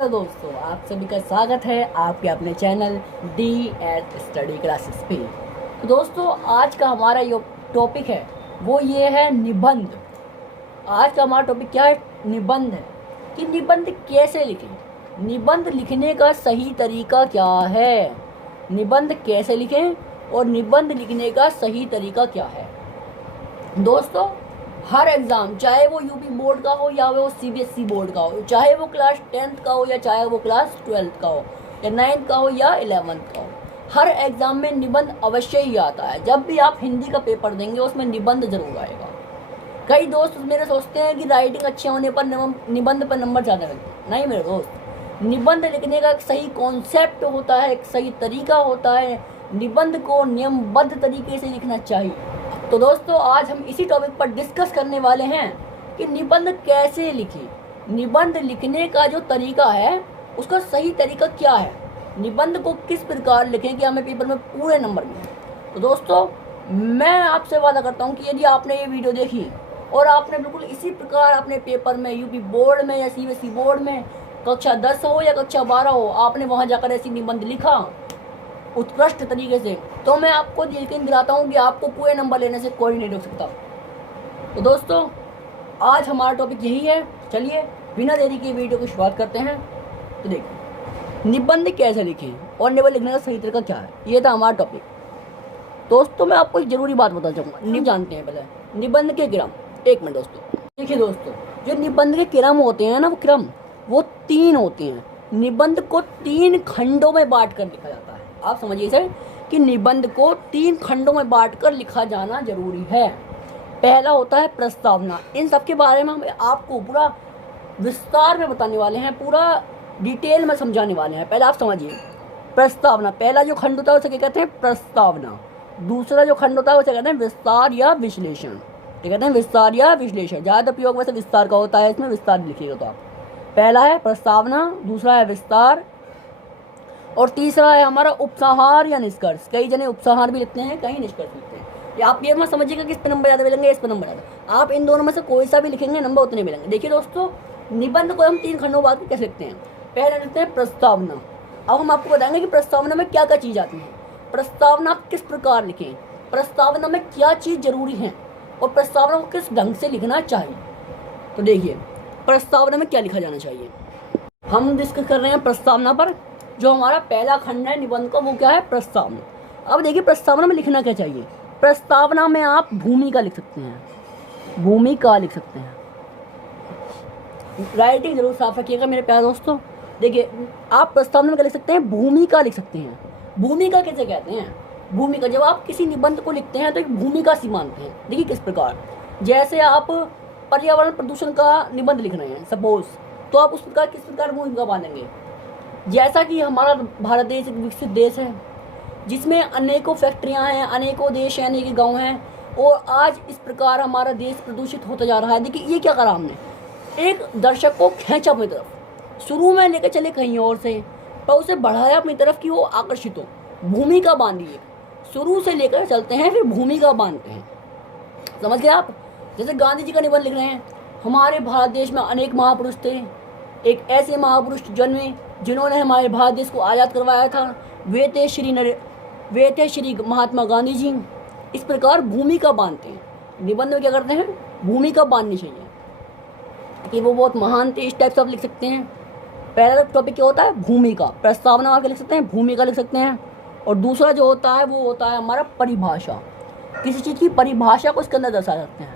तो दोस्तों, आप सभी का स्वागत है आपके अपने channel D eight study classes पे। तो दोस्तों, आज का हमारा जो टॉपिक है वो ये है निबंध। आज का हमारा टॉपिक क्या है? निबंध है कि निबंध कैसे लिखें, निबंध लिखने का सही तरीका क्या है, निबंध कैसे लिखें और निबंध लिखने का सही तरीका क्या है। दोस्तों, हर एग्ज़ाम, चाहे वो यूपी बोर्ड का हो या वो सीबीएसई बोर्ड का हो, चाहे वो क्लास 10th का हो या चाहे वो क्लास 12th का हो या 9th का हो या 11th का हो, हर एग्ज़ाम में निबंध अवश्य ही आता है। जब भी आप हिंदी का पेपर देंगे उसमें निबंध जरूर आएगा। कई दोस्त मेरे सोचते हैं कि राइटिंग अच्छे होने पर निबंध पर नंबर ज़्यादा मिलते हैं। नहीं मेरे दोस्त, निबंध लिखने का एक सही कॉन्सेप्ट होता है, एक सही तरीका होता है। निबंध को नियमबद्ध तरीके से लिखना चाहिए। तो दोस्तों, आज हम इसी टॉपिक पर डिस्कस करने वाले हैं कि निबंध कैसे लिखें, निबंध लिखने का जो तरीका है उसका सही तरीका क्या है, निबंध को किस प्रकार लिखें कि हमें पेपर में पूरे नंबर मिले। तो दोस्तों, मैं आपसे वादा करता हूं कि यदि आपने ये वीडियो देखी और आपने बिल्कुल इसी प्रकार अपने पेपर में यूपी बोर्ड में या सीबीएसई बोर्ड में कक्षा 10 हो या कक्षा 12 हो, आपने वहाँ जाकर ऐसी निबंध लिखा उत्कृष्ट तरीके से, तो मैं आपको यकीन दिलाता हूँ कि आपको पूरे नंबर लेने से कोई नहीं रोक सकता। तो दोस्तों, आज हमारा टॉपिक यही है। चलिए बिना देरी के वीडियो की शुरुआत करते हैं। तो देखिए, निबंध कैसे लिखें और निबंध लिखने का सही तरीका क्या है, ये था हमारा टॉपिक। दोस्तों, मैं आपको एक जरूरी बात बताना चाहूँगा। निबंध जानते हैं पहले निबंध के क्रम। एक मिनट दोस्तों, देखिए दोस्तों, जो निबंध के क्रम होते हैं ना, वो क्रम वो 3 होते हैं। निबंध को 3 खंडों में बांट कर लिखा जाता है। आप समझिए सर कि निबंध को 3 खंडों में बांटकर लिखा जाना जरूरी है। पहला होता है प्रस्तावना। इन सब के बारे में हम आपको पूरा विस्तार में बताने वाले हैं, पूरा डिटेल में समझाने वाले हैं। पहले आप समझिए प्रस्तावना। पहला जो खंड होता है उसे क्या कहते हैं? प्रस्तावना। दूसरा जो खंड होता है उसे कहते हैं विस्तार या विश्लेषण। क्या कहते हैं? विस्तार या विश्लेषण। ज़्यादा प्रयोग वैसे विस्तार का होता है, इसमें विस्तार लिखिएगा तो आप। पहला है प्रस्तावना, दूसरा है विस्तार और तीसरा है हमारा उपसंहार या निष्कर्ष। कई जने उपसंहार भी लिखते हैं, कई निष्कर्ष लिखते हैं। आप ये मत समझिएगा कि इस पर नंबर ज़्यादा मिलेंगे, इस पर नंबर ज़्यादा। आप इन दोनों में से कोई सा भी लिखेंगे नंबर उतने मिलेंगे। देखिए दोस्तों, निबंध को हम 3 खंडों बाद कैसे लिखते हैं। पहले लिखते हैं प्रस्तावना। अब हम आपको बताएंगे कि प्रस्तावना में क्या क्या चीज़ आती है, प्रस्तावना किस प्रकार लिखें, प्रस्तावना में क्या चीज़ जरूरी है और प्रस्तावना को किस ढंग से लिखना चाहिए। तो देखिए, प्रस्तावना में क्या लिखा जाना चाहिए। हम डिस्कस कर रहे हैं प्रस्तावना पर। जो हमारा पहला खंड है निबंध का, वो क्या है? प्रस्तावना। अब देखिए, प्रस्तावना में लिखना क्या चाहिए। प्रस्तावना में आप भूमिका लिख सकते हैं, भूमिका लिख सकते हैं। राइटिंग जरूर साफ रखिएगा मेरे प्यारे दोस्तों। देखिए, आप प्रस्तावना में क्या लिख सकते हैं? भूमिका लिख सकते हैं। भूमिका कैसे कहते हैं? भूमिका, जब आप किसी निबंध को लिखते हैं तो एक भूमिका सी मानते हैं। देखिए किस प्रकार, जैसे आप पर्यावरण प्रदूषण का निबंध लिख रहे हैं सपोज, तो आप उस प्रकार किस प्रकार भूमिका बांधेंगे। जैसा कि हमारा भारत देश एक विकसित देश है जिसमें अनेकों फैक्ट्रियां हैं, अनेकों देश हैं, अनेक गांव हैं और आज इस प्रकार हमारा देश प्रदूषित होता जा रहा है। देखिए ये क्या करा हमने, एक दर्शक को खींचा अपनी तरफ। शुरू में लेकर चले कहीं और से, पर उसे बढ़ाया अपनी तरफ कि वो आकर्षित हो। भूमिका बांधिए, शुरू से लेकर चलते हैं फिर भूमिका बांधते हैं। समझ गए आप? जैसे गांधी जी का निबंध लिख रहे हैं, हमारे भारत देश में अनेक महापुरुष थे, एक ऐसे महापुरुष जन्मे जिन्होंने हमारे भारत देश को आज़ाद करवाया था, वे थे श्री महात्मा गांधी जी। इस प्रकार भूमिका बांधते हैं। निबंध में क्या करते हैं? भूमिका बांधनी चाहिए कि वो बहुत महान थे, इस टाइप से आप लिख सकते हैं। पहला टॉपिक क्या होता है? भूमिका। प्रस्तावना आप लिख सकते हैं, भूमिका लिख सकते हैं। और दूसरा जो होता है वो होता है हमारा परिभाषा। किसी चीज़ की परिभाषा को इसके अंदर दर्शा सकते हैं।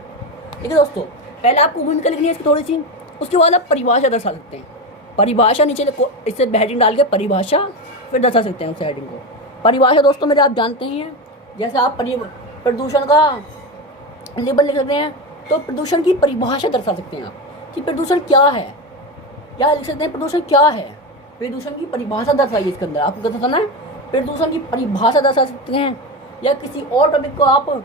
ठीक है दोस्तों, पहले आपको भूमिका लिखनी है इसकी थोड़ी सी, उसके बाद आप परिभाषा दर्शा सकते हैं। परिभाषा नीचे इससे हेडिंग डाल के परिभाषा फिर दर्शा सकते हैं उस हेडिंग को। परिभाषा दोस्तों मेरे आप जानते ही हैं, जैसे आप प्रदूषण का निबंध लिख सकते हैं तो प्रदूषण की परिभाषा दर्शा सकते हैं आप कि प्रदूषण क्या है। क्या लिख सकते हैं? प्रदूषण क्या है, प्रदूषण की परिभाषा दर्शाइए। इसके अंदर आपको क्या दर्शाना है? प्रदूषण की परिभाषा दर्शा सकते हैं। या किसी और टॉपिक को आप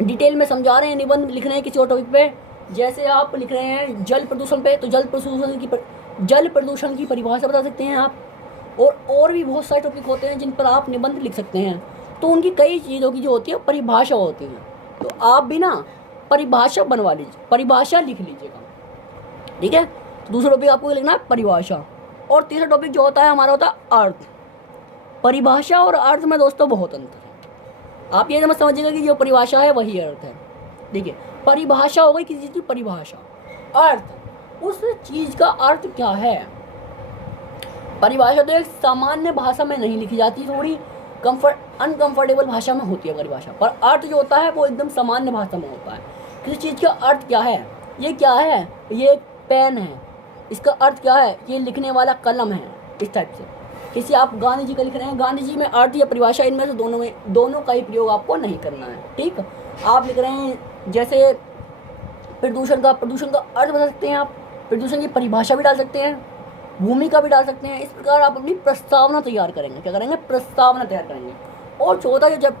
डिटेल में समझा रहे हैं, निबंध लिख रहे हैं किसी और टॉपिक पे, जैसे आप लिख रहे हैं जल प्रदूषण पे, तो जल प्रदूषण की परिभाषा बता सकते हैं आप। और भी बहुत सारे टॉपिक होते हैं जिन पर आप निबंध लिख सकते हैं। तो उनकी कई चीज़ों की जो होती है परिभाषा होती है, तो आप भी ना परिभाषा बनवा लीजिए, परिभाषा लिख लीजिएगा। ठीक है, तो दूसरा टॉपिक आपको लिखना है परिभाषा। और तीसरा टॉपिक जो होता है हमारा होता है अर्थ। परिभाषा और अर्थ में दोस्तों बहुत अंतर है। आप ये समझिएगा कि जो परिभाषा है वही अर्थ है। देखिए, परिभाषा हो गई किसी चीज़ की परिभाषा, अर्थ उस चीज़ का अर्थ क्या है। परिभाषा तो एक सामान्य भाषा में नहीं लिखी जाती, थोड़ी अनकंफर्टेबल भाषा में होती है परिभाषा, पर अर्थ जो होता है वो एकदम सामान्य भाषा में होता है। किसी चीज़ का अर्थ क्या है, ये क्या है, ये एक पेन है, इसका अर्थ क्या है, ये लिखने वाला कलम है। इस टाइप से किसी आप गांधी जी का लिख रहे हैं, गांधी जी में अर्थ या परिभाषा इनमें से दोनों का ही प्रयोग आपको नहीं करना है। ठीक, आप लिख रहे हैं जैसे प्रदूषण का अर्थ बता सकते हैं आप, प्रदूषण की परिभाषा भी डाल सकते हैं, भूमिका भी डाल सकते हैं। इस प्रकार आप अपनी प्रस्तावना तैयार करेंगे। क्या करेंगे, प्रस्तावना तैयार करेंगे। और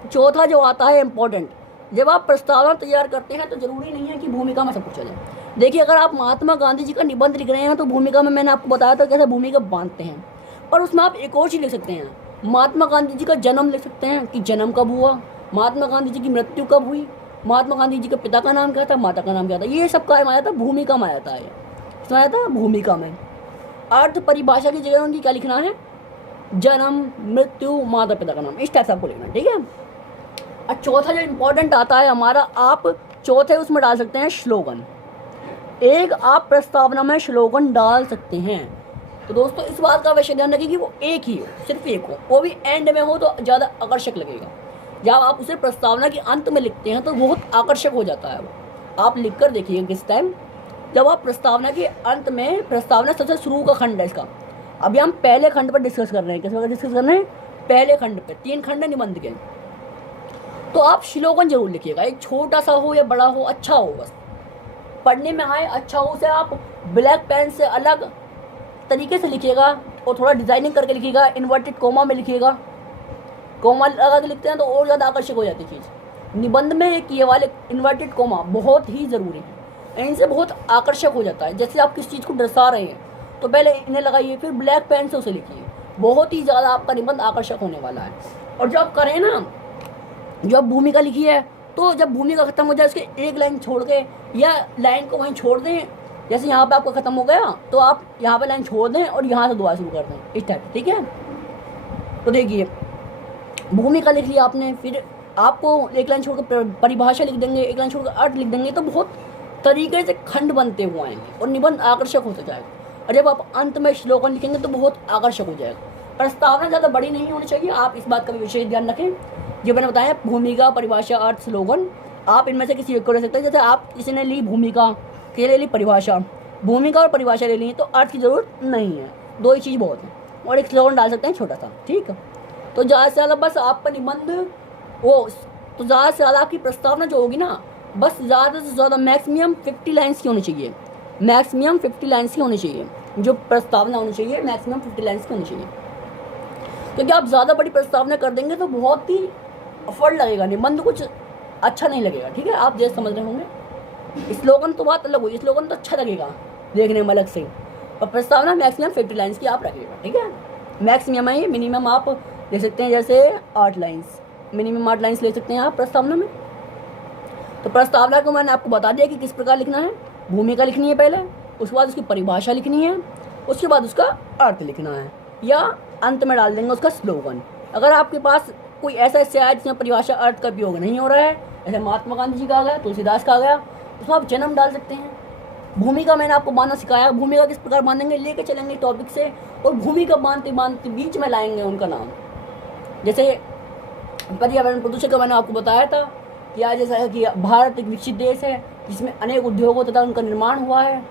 चौथा जो आता है इम्पोर्टेंट, जब आप प्रस्तावना तैयार करते हैं तो जरूरी नहीं है कि भूमिका में सब कुछ आ जाए। देखिए, अगर आप महात्मा गांधी जी का निबंध लिख रहे हैं तो भूमिका में मैंने आपको बताया था कैसे भूमिका बांधते हैं, और उसमें आप एक और चीज़ लिख सकते हैं। महात्मा गांधी जी का जन्म लिख सकते हैं कि जन्म कब हुआ, महात्मा गांधी जी की मृत्यु कब हुई, महात्मा गांधी जी के पिता का नाम क्या था, माता का नाम क्या था। ये सब काम आया था भूमिका में, आया था ये इसमें आया था भूमिका में। अर्थ परिभाषा की जगह उनकी क्या लिखना है, जन्म, मृत्यु, माता पिता का नाम, इस टाइप से आपको लिखना है। ठीक है। और चौथा जो इम्पोर्टेंट आता है हमारा, आप चौथे उसमें डाल सकते हैं स्लोगन। एक आप प्रस्तावना में स्लोगन डाल सकते हैं। तो दोस्तों इस बात का अवश्य ध्यान रखिए कि वो एक ही हो, सिर्फ एक हो, वो भी एंड में हो तो ज़्यादा आकर्षक लगेगा। जब आप उसे प्रस्तावना के अंत में लिखते हैं तो बहुत आकर्षक हो जाता है वो। आप लिख कर देखिए किस टाइम, जब आप प्रस्तावना के अंत में, प्रस्तावना सबसे शुरू का खंड है इसका, अभी हम पहले खंड पर डिस्कस कर रहे हैं। किस वक्त डिस्कस कर रहे हैं, पहले खंड पे, 3 खंड है निबंध के। तो आप स्लोगन जरूर लिखिएगा, एक छोटा सा हो या बड़ा हो, अच्छा हो, बस पढ़ने में आए, अच्छा हो। उसे आप ब्लैक पेन से अलग तरीके से लिखिएगा और थोड़ा डिजाइनिंग करके लिखिएगा, इन्वर्टेड कोमा में लिखिएगा। कोमा लगा के लिखते हैं तो और ज़्यादा आकर्षक हो जाती चीज़। निबंध में एक ये वाले इन्वर्टेड कोमा बहुत ही ज़रूरी है, इनसे बहुत आकर्षक हो जाता है। जैसे आप किस चीज़ को दर्शा रहे हैं तो पहले इन्हें लगाइए, फिर ब्लैक पेन से उसे लिखिए, बहुत ही ज़्यादा आपका निबंध आकर्षक होने वाला है। और जब आप करें ना, जो आप भूमिका लिखी है, तो जब भूमिका खत्म हो जाए उसके एक लाइन छोड़ के या लाइन को वहीं छोड़ दें, जैसे यहाँ पे आपका खत्म हो गया तो आप यहाँ पे लाइन छोड़ दें और यहाँ से दोबारा शुरू कर दें, इस टाइप। ठीक है। तो देखिए, भूमिका लिख लिया आपने, फिर आपको एक लाइन छोड़कर परिभाषा लिख देंगे, एक लाइन छोड़कर अर्थ लिख देंगे, तो बहुत तरीके से खंड बनते हुए आएंगे और निबंध आकर्षक होता जाएगा। और जब आप अंत में श्लोकन लिखेंगे तो बहुत आकर्षक हो जाएगा। प्रस्तावना ज़्यादा बड़ी नहीं होनी चाहिए, आप इस बात का भी विशेष ध्यान रखें। जो मैंने बताया, भूमिका, परिभाषा, अर्थ, स्लोगन, आप इनमें से किसी एक को ले सकते हैं। जैसे आप किसी ने ली भूमिका, किसी ने ली परिभाषा, भूमिका और परिभाषा ले ली तो अर्थ की ज़रूरत नहीं है, 2 ही चीज़ बहुत है। और एक स्लोगन डाल सकते हैं छोटा सा। ठीक है। तो ज़्यादा से ज़्यादा बस आपका निबंध तो ज़्यादा से ज़्यादा आपकी प्रस्तावना जो होगी ना, बस ज़्यादा से ज़्यादा मैक्सिमम 50 लाइन्स की होनी चाहिए, मैक्सिमम 50 लाइन्स की होनी चाहिए। जो प्रस्तावना होनी चाहिए मैक्सिमम 50 लाइन्स की होनी चाहिए, क्योंकि आप ज़्यादा बड़ी प्रस्तावना कर देंगे तो बहुत ही अफर्ड लगेगा, निबंध कुछ अच्छा नहीं लगेगा। ठीक है, आप जैसे समझ रहे होंगे। स्लोगन तो बात अलग हुई, स्लोगन तो अच्छा लगेगा देखने में अलग से, और प्रस्तावना मैक्सिमम 50 लाइन्स की आप रखिएगा। ठीक है, मैक्सिमम है ये, मिनिमम आप ले सकते हैं जैसे 8 लाइन्स, मिनिमम 8 लाइन्स ले सकते हैं आप प्रस्तावना में। तो प्रस्तावना को मैंने आपको बता दिया कि किस प्रकार लिखना है। भूमिका लिखनी है पहले, उसके बाद उसकी परिभाषा लिखनी है, उसके बाद उसका अर्थ लिखना है, या अंत में डाल देंगे उसका स्लोगन। अगर आपके पास कोई ऐसा हिस्सा है जिसमें परिभाषा अर्थ का उपयोग नहीं हो रहा है, जैसे महात्मा गांधी जी का आ गया, तुलसीदास का आ गया, उसमें आप जन्म डाल सकते हैं। भूमिका मैंने आपको बांधना सिखाया, भूमिका किस प्रकार बांधेंगे, लेके चलेंगे टॉपिक से, और भूमिका बांधते बांधते बीच में लाएंगे उनका नाम। जैसे पर्यावरण प्रदूषण का मैंने आपको बताया था कि आज जैसा है कि भारत एक विकसित देश है जिसमें अनेक उद्योगों तथा उनका निर्माण हुआ है,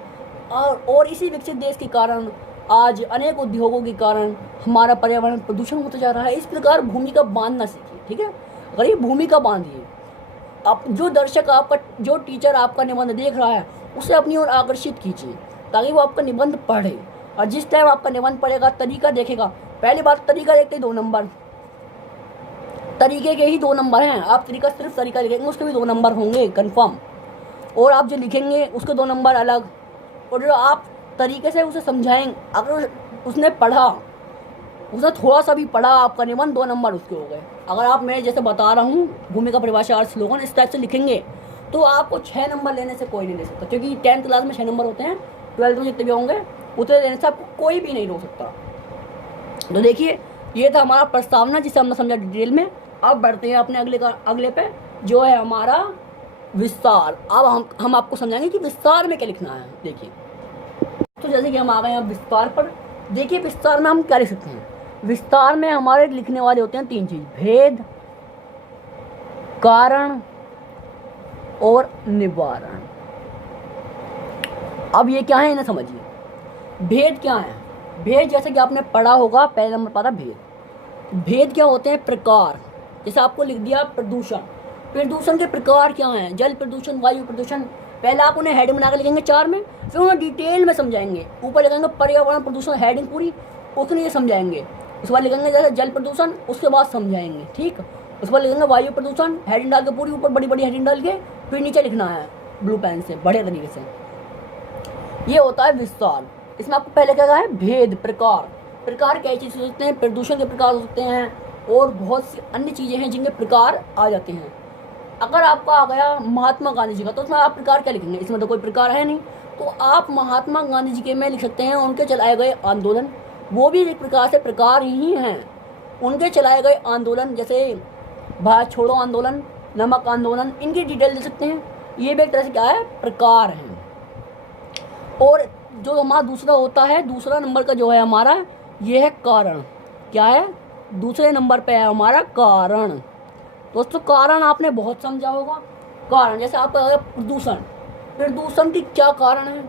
और इसी विकसित देश के कारण आज अनेक उद्योगों के कारण हमारा पर्यावरण प्रदूषण होता जा रहा है। इस प्रकार भूमिका बांधना सीखिए। ठीक है, अगर ये भूमिका बांधिए, आप जो दर्शक आपका, जो टीचर आपका निबंध देख रहा है उसे अपनी ओर आकर्षित कीजिए ताकि वो आपका निबंध पढ़े। और जिस टाइम आपका निबंध पढ़ेगा, तरीका देखेगा। पहली बात, तरीका देखते ही 2 नंबर, तरीके के ही 2 नंबर हैं। आप सिर्फ तरीका लिखेंगे उसके भी 2 नंबर होंगे कन्फर्म, और आप जो लिखेंगे उसके 2 नंबर अलग। और जो आप तरीके से उसे समझाएंगे, अगर उसने पढ़ा, उसने थोड़ा सा भी पढ़ा, आपका निबंध 2 नंबर उसके हो गए। अगर आप मैं जैसे बता रहा हूँ भूमिका, परिभाषा, अर्थ, स्लोगन इस टाइप से लिखेंगे तो आपको 6 नंबर लेने से कोई नहीं ले सकता, क्योंकि 10th क्लास में 6 नंबर होते हैं, 12th में जितने भी होंगे उतरे रहने से आपको कोई भी नहीं रोक सकता। तो देखिए, ये था हमारा प्रस्तावना जिसे हमने समझा डिटेल में। अब बढ़ते हैं अपने अगले पे, जो है हमारा विस्तार। अब हम आपको समझाएंगे कि विस्तार में क्या लिखना है। देखिए, तो जैसे कि हम आ गए हैं विस्तार पर। देखिए, विस्तार में हम क्या लिख सकते हैं। विस्तार में हमारे लिखने वाले होते हैं 3 चीज: भेद, कारण और निवारण। अब ये क्या है, इन्हें समझिए। भेद क्या है? भेद जैसे कि आपने पढ़ा होगा, पहले नंबर पता भेद। भेद क्या होते हैं? प्रकार। जैसे आपको लिख दिया प्रदूषण। प्रदूषण के प्रकार क्या हैं? जल प्रदूषण, वायु प्रदूषण। पहले आप उन्हें हेडिंग बना के लिखेंगे 4 में, फिर उन्हें डिटेल में समझाएंगे। ऊपर लिखेंगे पर्यावरण प्रदूषण, हेडिंग पूरी उसमें ये समझाएंगे। उसके बाद लिखेंगे जैसे जल प्रदूषण, उसके बाद समझाएंगे, ठीक। उसके बाद लिखेंगे वायु प्रदूषण, हेडिंग डाल के पूरी ऊपर बड़ी बड़ी हेडिंग डाल के, फिर नीचे लिखना है ब्लू पेन से बढ़िया तरीके से। ये होता है विस्तार। इसमें आपको पहले क्या है? भेद, प्रकार। प्रकार क्या चीज़ हो सकते हैं? प्रदूषण के प्रकार हो सकते हैं और बहुत सी अन्य चीज़ें हैं जिनके प्रकार आ जाते हैं। अगर आपका आ गया महात्मा गांधी जी का, तो उसमें आप प्रकार क्या लिखेंगे? इसमें तो कोई प्रकार है नहीं, तो आप महात्मा गांधी जी के में लिख सकते हैं उनके चलाए गए आंदोलन। वो भी एक प्रकार से प्रकार ही हैं। उनके चलाए गए आंदोलन जैसे भारत छोड़ो आंदोलन, नमक आंदोलन, इनकी डिटेल दे सकते हैं। ये भी एक तरह से क्या है? प्रकार हैं। और जो हमारा दूसरा होता है, दूसरा नंबर का जो है हमारा, ये है कारण। क्या है? दूसरे नंबर पे है हमारा कारण। दोस्तों, कारण आपने बहुत समझा होगा। कारण जैसे आपका आ गया प्रदूषण। प्रदूषण की क्या कारण है?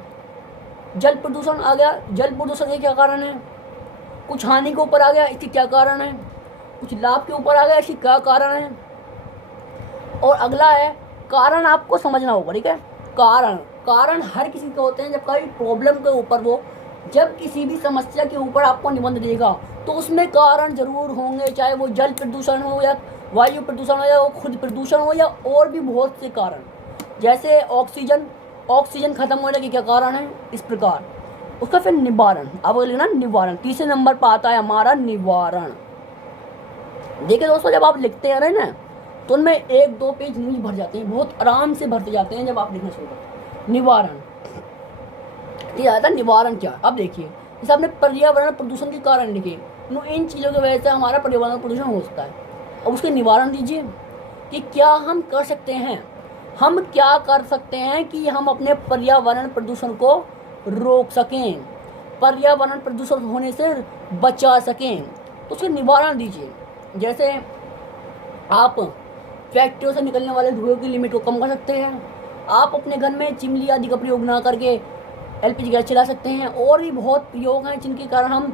जल प्रदूषण आ गया, जल प्रदूषण के क्या कारण है? कुछ हानि के ऊपर आ गया, इसकी क्या कारण है? कुछ लाभ के ऊपर आ गया, इसकी क्या कारण है? और अगला है कारण, आपको समझना होगा, ठीक है। कारण, कारण हर किसी के होते हैं। जब कभी प्रॉब्लम के ऊपर वो, जब किसी भी समस्या के ऊपर आपको निबंध देगा तो उसमें कारण जरूर होंगे, चाहे वो जल प्रदूषण हो या वायु प्रदूषण हो या वो खुद प्रदूषण हो या और भी बहुत से कारण। जैसे ऑक्सीजन खत्म होने के क्या कारण है, इस प्रकार। उसका फिर निवारण, अब लिखना निवारण। तीसरे नंबर पर आता है हमारा निवारण। देखिए दोस्तों, जब आप लिखते हैं ना तो उनमें 1-2 पेज नहीं भर जाते हैं, बहुत आराम से भरते जाते हैं जब आप लिखना शुरू करते। निवारण, ये आता है निवारण क्या। अब देखिए, जैसे आपने पर्यावरण प्रदूषण के कारण लिखे, इन चीज़ों की वजह से हमारा पर्यावरण प्रदूषण हो सकता है। अब उसके निवारण दीजिए कि क्या हम कर सकते हैं। हम क्या कर सकते हैं कि हम अपने पर्यावरण प्रदूषण को रोक सकें, पर्यावरण प्रदूषण होने से बचा सकें। तो उसके निवारण दीजिए। जैसे आप फैक्ट्रियों से निकलने वाले धुएं की लिमिट को कम कर सकते हैं। आप अपने घर में चिमनी आदि का प्रयोग ना करके एलपीजी गैस चला सकते हैं। और भी बहुत प्रयोग हैं जिनके कारण हम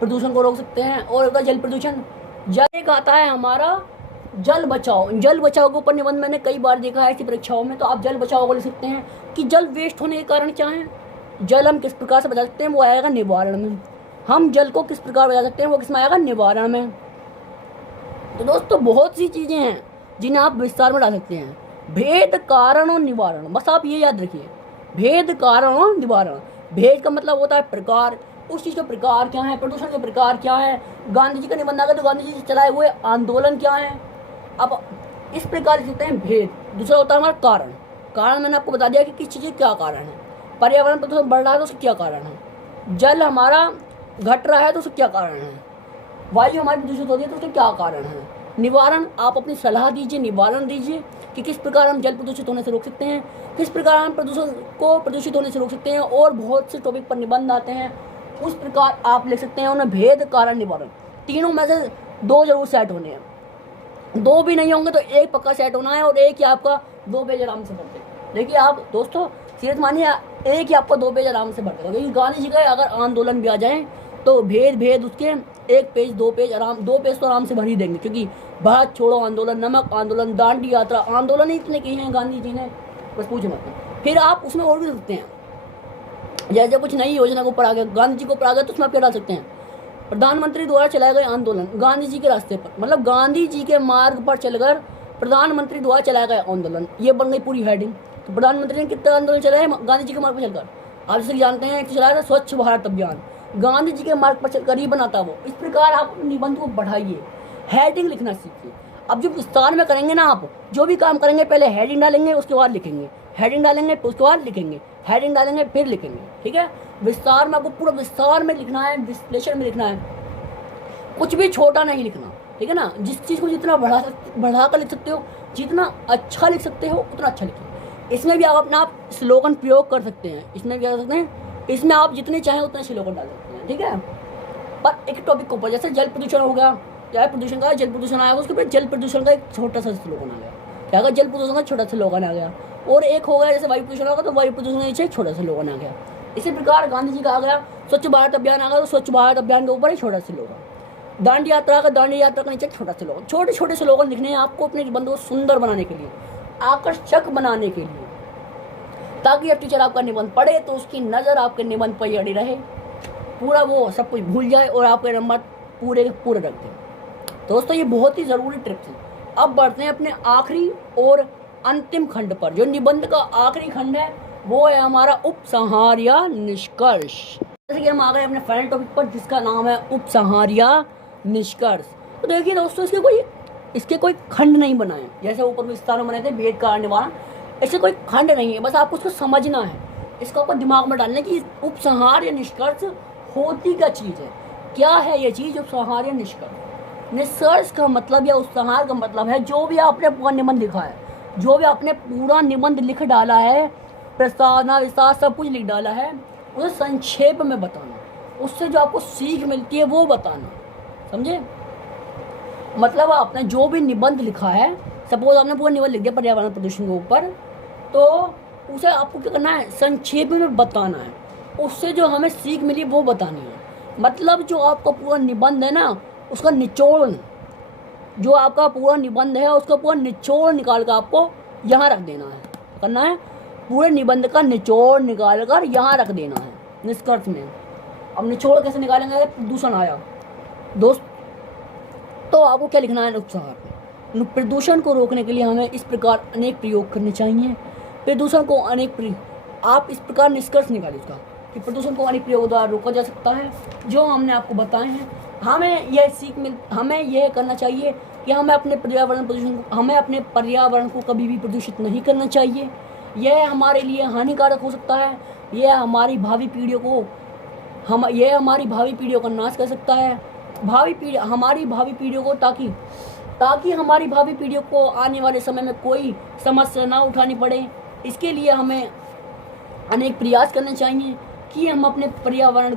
प्रदूषण को रोक सकते हैं। और अगर जल प्रदूषण, जल एक आता है हमारा जल बचाओ। जल बचाओ के ऊपर निबंध मैंने कई बार देखा है ऐसी परीक्षाओं में, तो आप जल बचाओ को लिख सकते हैं कि जल वेस्ट होने के कारण क्या है, जल हम किस प्रकार से बचा सकते हैं, वो आएगा निवारण में। हम जल को किस प्रकार बचा सकते हैं, वो किसमें आएगा, निवारण में। तो दोस्तों, बहुत सी चीज़ें हैं जिन्हें आप विस्तार में डाल सकते हैं। भेद, कारण और निवारण, बस आप ये याद रखिए, भेद, कारण और निवारण। भेद का मतलब होता है प्रकार, उस चीज़ के प्रकार क्या है, प्रदूषण के प्रकार क्या है। गांधी जी का निबंध आ गया तो गांधी जी से चलाए हुए आंदोलन क्या है। अब इस प्रकार लिखते हैं भेद। दूसरा होता है हमारा कारण। कारण मैंने आपको बता दिया कि किस चीज़ के क्या कारण है। पर्यावरण प्रदूषण बढ़ रहा है तो उसके क्या कारण है। जल हमारा घट रहा है तो उसके क्या कारण है। वायु हमारी प्रदूषित हो रही है तो उसके क्या कारण है। निवारण, आप अपनी सलाह दीजिए, निवारण दीजिए कि किस प्रकार हम जल प्रदूषित होने से रोक सकते हैं, किस प्रकार हम प्रदूषण को प्रदूषित होने से रोक सकते हैं। और बहुत से टॉपिक पर निबंध आते हैं, उस प्रकार आप लिख सकते हैं उन्हें भेद, कारण, निवारण। तीनों में से 2 जरूर सेट होने हैं। 2 भी नहीं होंगे तो 1 पक्का सेट होना है और 1 ही आपका 2 पेज आराम से भरते। देखिए आप दोस्तों, सीरियस मानिए, 1 ही आपका 2 पेज आराम से भरते, क्योंकि गांधी जी का अगर आंदोलन भी आ जाए तो भेद उसके 1 पेज 2 पेज आराम, 2 पेज तो आराम से भर ही देंगे। क्योंकि भारत छोड़ो आंदोलन, नमक आंदोलन, दांडी यात्रा, आंदोलन ही इतने किए हैं गांधी जी ने, बस पूछे मत। फिर आप उसमें और भी लिखते हैं, जैसे कुछ नई योजना के ऊपर आ गया, गांधी जी को ऊपर आ गया तो उसमें आप क्या डाल सकते हैं, प्रधानमंत्री द्वारा चलाए गए आंदोलन, गांधी जी के रास्ते पर, मतलब गांधी जी के मार्ग पर चलकर प्रधानमंत्री द्वारा चलाया गया आंदोलन, ये बन गई पूरी हेडिंग। तो प्रधानमंत्री ने कितना आंदोलन चलाया गांधी जी के मार्ग पर चलकर, आप जैसे जानते हैं कि चलाया था स्वच्छ भारत अभियान, गांधी जी के मार्ग पर चलकर ही बनाता वो। इस प्रकार आप निबंध को बढ़ाइए, हेडिंग लिखना सीखिए। अब जो विस्तार में करेंगे ना, आप जो भी काम करेंगे पहले हेडिंग डालेंगे, उसके बाद लिखेंगे। हेडिंग डालेंगे उसके बाद लिखेंगे, हेडिंग डालेंगे फिर लिखेंगे, ठीक है। विस्तार में आपको पूरा विस्तार में लिखना है, विश्लेषण में लिखना है, कुछ भी छोटा नहीं लिखना, ठीक है ना। जिस चीज़ को जितना बढ़ा कर लिख सकते हो, जितना अच्छा लिख सकते हो उतना अच्छा लिखिए। इसमें भी आप अपना स्लोगन प्रयोग कर सकते हैं, इसमें भी कर सकते हैं, इसमें आप जितने चाहें उतने स्लोगन डाल सकते हैं, ठीक है। पर एक टॉपिक के ऊपर, जैसे जल प्रदूषण हो गया, क्या प्रदूषण का जल प्रदूषण आया, उसके ऊपर जल प्रदूषण का एक छोटा सा स्लोगन आ गया, क्या होगा, जल प्रदूषण का छोटा सा स्लोगन आ गया। और एक हो गया जैसे वायु प्रदूषण होगा तो वायु प्रदूषण के नीचे एक छोटा सा स्लोगन आ गया। इसी प्रकार गांधी जी का आ गया, स्वच्छ भारत अभियान आ गया तो स्वच्छ भारत अभियान के ऊपर एक छोटा सा स्लोगन। दांडी यात्रा का दांडी यात्रा के नीचे छोटा सा स्लोगन। छोटे छोटे स्लोगन लिखने हैं आपको अपने निबंध को सुंदर बनाने के लिए, आकर्षक बनाने के लिए, ताकि अब टीचर आपका निबंध पढ़े तो उसकी नज़र आपके निबंध पर अड़ी रहे, पूरा वो सब कुछ भूल जाए और आपके नंबर पूरे के पूरे रख दे। दोस्तों ये बहुत ही ज़रूरी ट्रिप्स है। अब बढ़ते हैं अपने आखिरी और अंतिम खंड पर। जो निबंध का आखिरी खंड है वो है हमारा उपसंहार या निष्कर्ष। जैसे कि हम आ गए अपने फाइनल टॉपिक पर जिसका नाम है उपसंहार या निष्कर्ष। तो देखिए दोस्तों इसके कोई खंड नहीं बनाए, जैसे ऊपर विस्तार में बने थे भेद का निवारण, इससे कोई खंड नहीं है, बस आपको उसको समझना है, इसको आपको दिमाग में डालना है कि उपसंहार या निष्कर्ष होती क्या चीज़ है, क्या है ये चीज़ उपसंहार या निष्कर्ष। निष्कर्ष का मतलब या उपसंहार का मतलब है जो भी आपने पूरा निबंध लिखा है, जो भी आपने पूरा निबंध लिख डाला है, प्रस्तावना विस्तार सब कुछ लिख डाला है, उसे संक्षेप में बताना, उससे जो आपको सीख मिलती है वो बताना, समझे। मतलब आपने जो भी निबंध लिखा है, सपोज आपने पूरा निबंध लिख दिया पर्यावरण प्रदूषण के ऊपर, तो उसे आपको क्या करना है, संक्षेप में बताना है, उससे जो हमें सीख मिली वो बतानी है। मतलब जो आपका पूरा निबंध है ना, उसका निचोड़, जो आपका पूरा निबंध है उसका पूरा निचोड़ निकाल कर आपको यहाँ रख देना है, करना है पूरे निबंध का निचोड़ निकाल कर यहाँ रख देना है निष्कर्ष में। अब निचोड़ कैसे निकालेंगे, प्रदूषण आया दोस्त, तो आपको क्या लिखना है उपसंहार में, प्रदूषण को रोकने के लिए हमें इस प्रकार अनेक प्रयोग करने चाहिए। प्रदूषण को आप इस प्रकार निष्कर्ष निकालिए उसका कि प्रदूषण को अनेक प्रयोग द्वारा रोका जा सकता है, जो हमने आपको बताए हैं। हमें यह करना चाहिए कि हमें अपने पर्यावरण को कभी भी प्रदूषित नहीं करना चाहिए। यह हमारे लिए हानिकारक हो सकता है, यह हमारी भावी पीढ़ियों का नाश कर सकता है, हमारी भावी पीढ़ियों को, ताकि हमारी भावी पीढ़ियों को आने वाले समय में कोई समस्या ना उठानी पड़े। इसके लिए हमें अनेक प्रयास करने चाहिए कि हम अपने पर्यावरण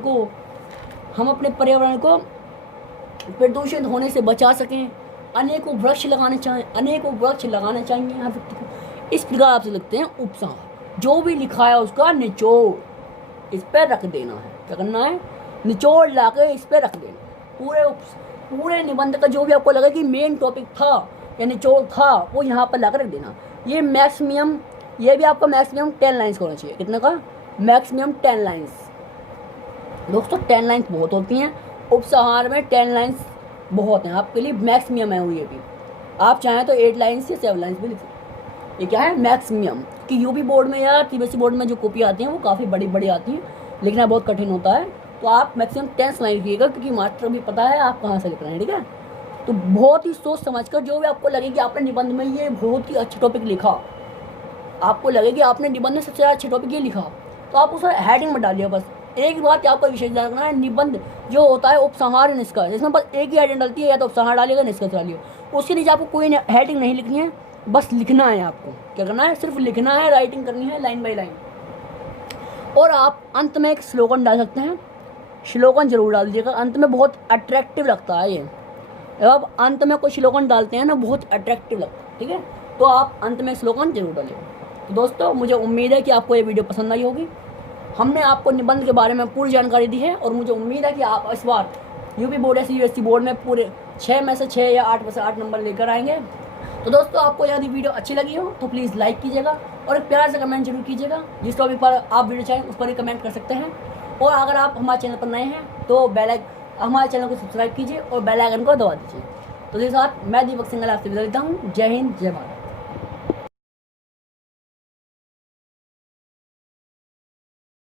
को प्रदूषित होने से बचा सकें। अनेकों वृक्ष लगाने चाहिए हर व्यक्ति को। इस प्रकार आप लिखते हैं उपसंहार, जो भी लिखा है उसका निचोड़ इस पर रख देना है। क्या करना है, निचोड़ लाके इस पर रख देना। पूरे निबंध का जो भी आपको लगे कि मेन टॉपिक था या निचोड़ था वो यहाँ पर लाकर रख देना। ये भी आपका मैक्सिमम 10 लाइन्स का होना चाहिए। कितने का, मैक्सिमम 10 लाइन्स। दोस्तों 10 लाइन्स बहुत होती हैं, उपसंहार में 10 लाइन्स बहुत हैं, आपके लिए मैक्सिमम है। ये भी आप चाहें तो 8 लाइन्स या 7 लाइन्स भी लिख सकते हैं। ये क्या है, मैक्सिमम। कि यूपी बोर्ड में या सीबीएसई बोर्ड में जो कॉपी आती हैं वो काफ़ी बड़ी बड़ी आती हैं, लिखना बहुत कठिन होता है, तो आप मैक्सिमम 10 लाइन लिखिएगा, क्योंकि मास्टर भी पता है आप कहाँ से लिख रहे हैं, ठीक है। तो बहुत ही सोच समझ कर, जो भी आपको लगे कि आपने निबंध में ये बहुत ही अच्छा टॉपिक लिखा, आपको लगे कि आपने निबंध में सबसे अच्छा टॉपिक ये लिखा, तो आप उसे हेडिंग में डालिए। बस एक बात आपको विशेष ध्यान रखना है, निबंध जो होता है उपसंहार निष्कर्ष, इसमें बस एक ही हेडिंग डलती है, या तो उपसंहार डालिएगा निष्कर्ष डालिए। उसके नीचे आपको कोई हेडिंग नहीं लिखनी है, बस लिखना है। आपको क्या करना है, सिर्फ लिखना है, राइटिंग करनी है लाइन बाई लाइन। और आप अंत में एक स्लोगन डाल सकते हैं, स्लोगन जरूर डाल दीजिएगा, अंत में बहुत अट्रैक्टिव लगता है ये। जब आप अंत में कोई स्लोगन डालते हैं ना, बहुत अट्रैक्टिव लगता है, ठीक है। तो आप अंत में स्लोगन जरूर डालिएगा। तो दोस्तों मुझे उम्मीद है कि आपको ये वीडियो पसंद आई होगी। हमने आपको निबंध के बारे में पूरी जानकारी दी है, और मुझे उम्मीद है कि आप इस बार यूपी बोर्ड या सीबीएसई बोर्ड में पूरे 6 में से 6 या 8 में से 8 नंबर लेकर आएंगे। तो दोस्तों आपको यदि वीडियो अच्छी लगी हो तो प्लीज़ लाइक कीजिएगा, और एक प्यार से कमेंट जरूर कीजिएगा। जिस टॉपिक पर आप वीडियो चाहें उस पर ही कमेंट कर सकते हैं। और अगर आप हमारे चैनल पर नए हैं तो हमारे चैनल को सब्सक्राइब कीजिए और बेल आइकन को दबा दीजिए। तो इसके साथ मैं दीपक सिंघल आपसे विदा लेता हूँ। जय हिंद, जय भारत।